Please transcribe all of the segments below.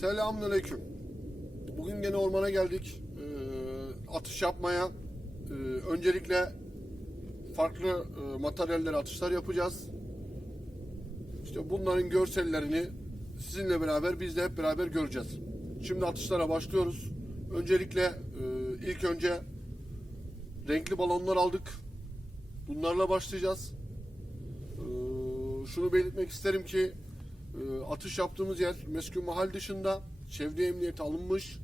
Selamünaleyküm. Bugün gene ormana geldik. Ee, atış yapmaya. Ee, öncelikle farklı e, materyallere atışlar yapacağız. İşte bunların görsellerini sizinle beraber biz de hep beraber göreceğiz. Şimdi atışlara başlıyoruz. Öncelikle e, ilk önce renkli balonlar aldık. Bunlarla başlayacağız. Ee, şunu belirtmek isterim ki e, atış yaptığımız yer meskun mahal dışında çevre emniyeti alınmış.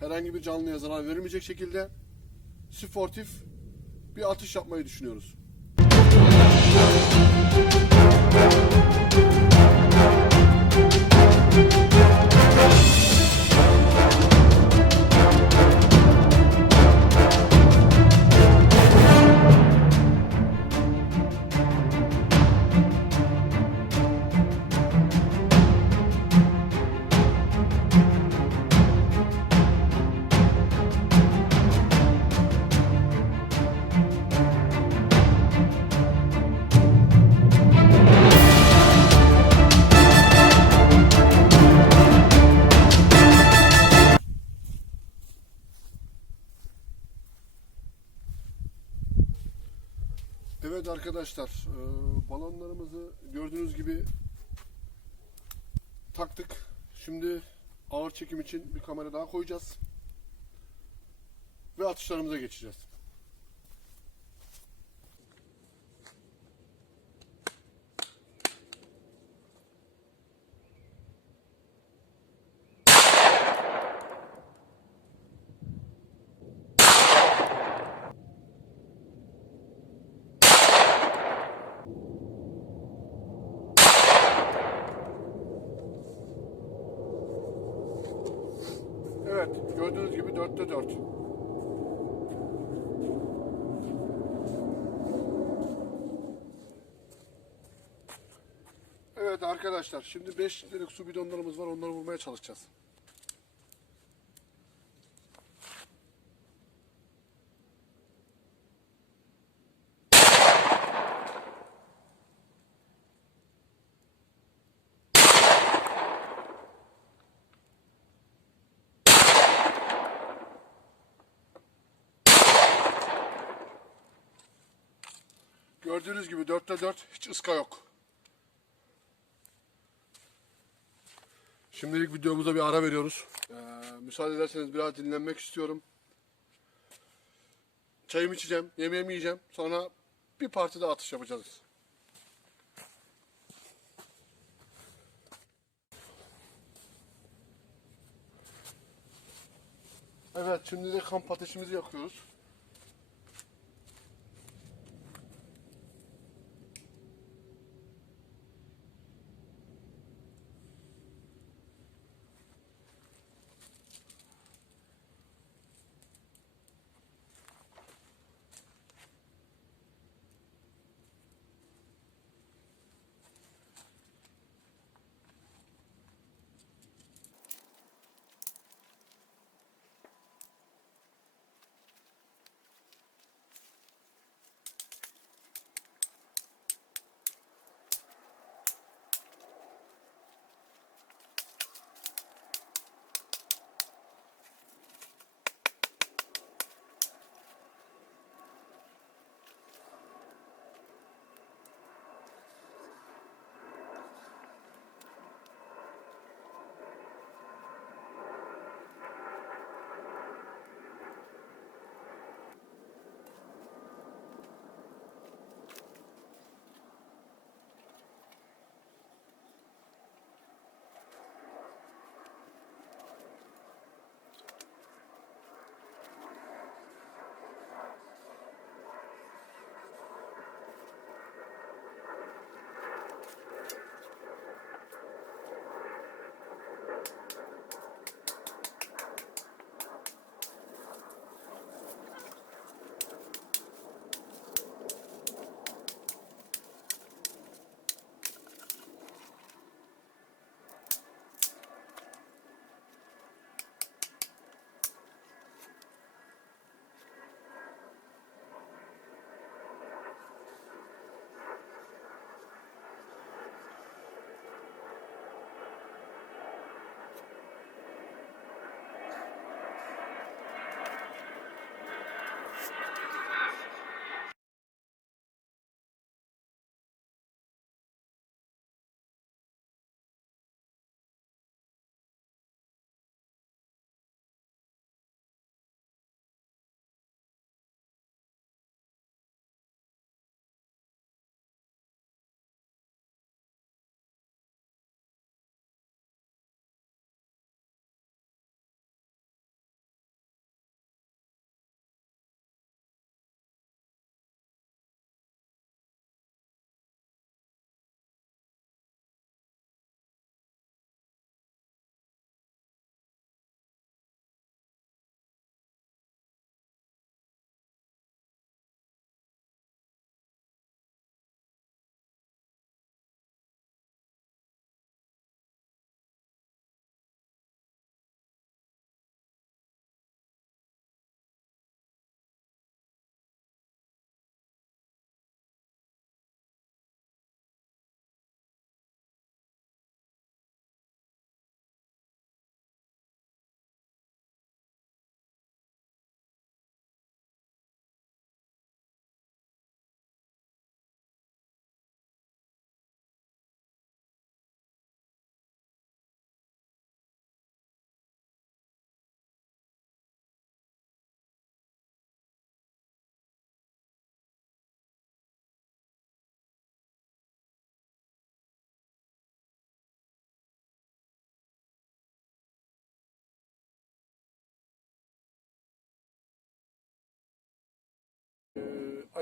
Herhangi bir canlıya zarar vermeyecek şekilde sportif bir atış yapmayı düşünüyoruz. Evet arkadaşlar, e, balonlarımızı gördüğünüz gibi taktık. Şimdi ağır çekim için bir kamera daha koyacağız. Ve atışlarımıza geçeceğiz. Evet, gördüğünüz gibi dörtte dört. Evet arkadaşlar, şimdi 5 litrelik su bidonlarımız var, onları vurmaya çalışacağız. Gördüğünüz gibi dörtte dört, hiç ıska yok. Şimdilik videomuza bir ara veriyoruz. Ee, müsaade ederseniz biraz dinlenmek istiyorum. Çayımı içeceğim, yemeğimi yiyeceğim. Sonra bir parti daha atış yapacağız. Evet, şimdi de kamp ateşimizi yakıyoruz.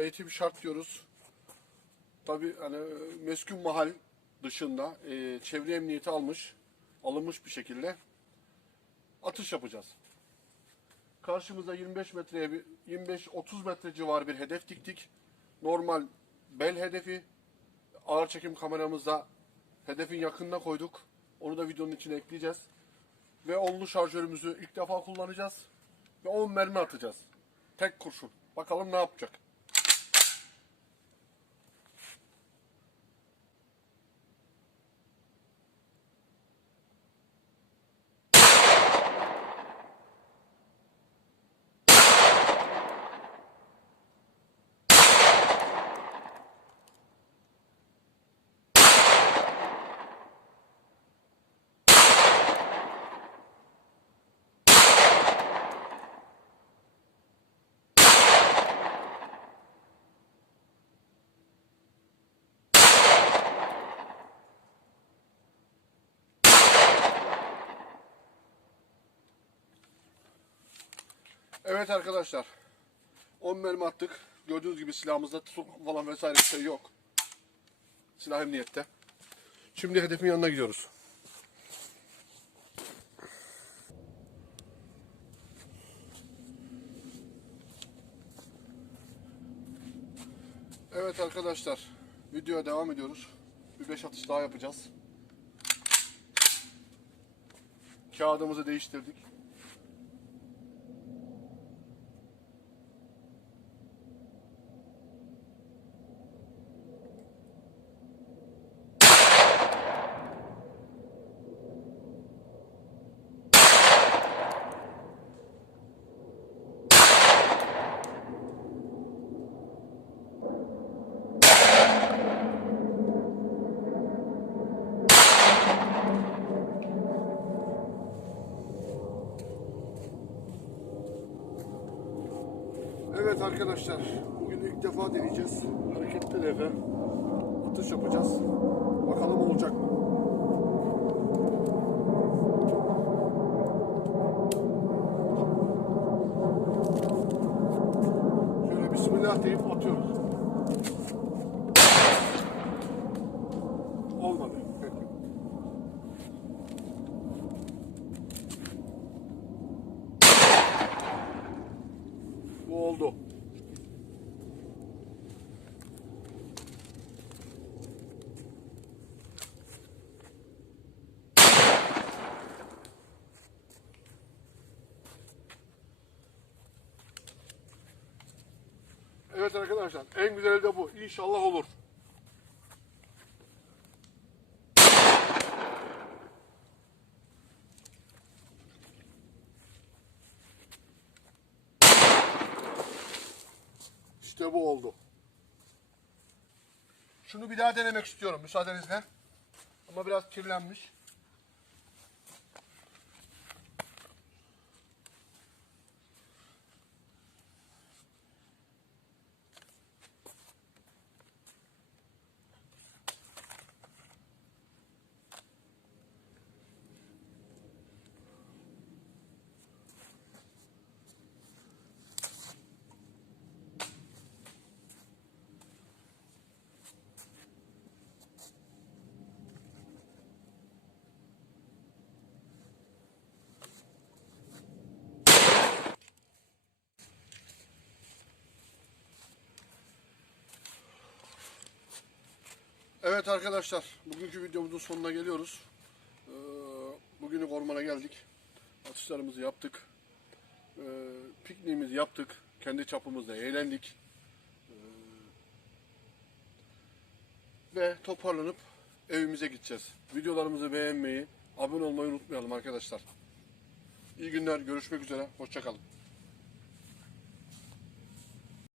Eğitim şart diyoruz. Tabi hani meskun mahal dışında e, çevre emniyeti almış, alınmış bir şekilde atış yapacağız. Karşımıza 25 metreye bir 25-30 metre civarı bir hedef diktik. Normal bel hedefi. Ağır çekim kameramızda hedefin yakınına koyduk. Onu da videonun içine ekleyeceğiz. Ve onlu şarjörümüzü ilk defa kullanacağız. Ve 10 mermi atacağız. Tek kurşun. Bakalım ne yapacak. Evet arkadaşlar. 10 mermi attık. Gördüğünüz gibi silahımızda tutuk falan vesaire bir şey yok. Silah emniyette. Şimdi hedefin yanına gidiyoruz. Evet arkadaşlar. Videoya devam ediyoruz. Bir 5 atış daha yapacağız. Kağıdımızı değiştirdik. Evet arkadaşlar, bugün ilk defa deneyeceğiz. Hareketli hedefe atış yapacağız. Bakalım Bu oldu. Evet arkadaşlar en güzeli de bu. İnşallah olur. İşte bu oldu. Şunu bir daha denemek istiyorum müsaadenizle. Ama biraz kirlenmiş. Evet arkadaşlar, bugünkü videomuzun sonuna geliyoruz. Ee, bugünlük ormana geldik. Atışlarımızı yaptık. Ee, pikniğimizi yaptık. Kendi çapımızda eğlendik. Ee, ve toparlanıp evimize gideceğiz. Videolarımızı beğenmeyi, abone olmayı unutmayalım arkadaşlar. İyi günler, görüşmek üzere, hoşçakalın.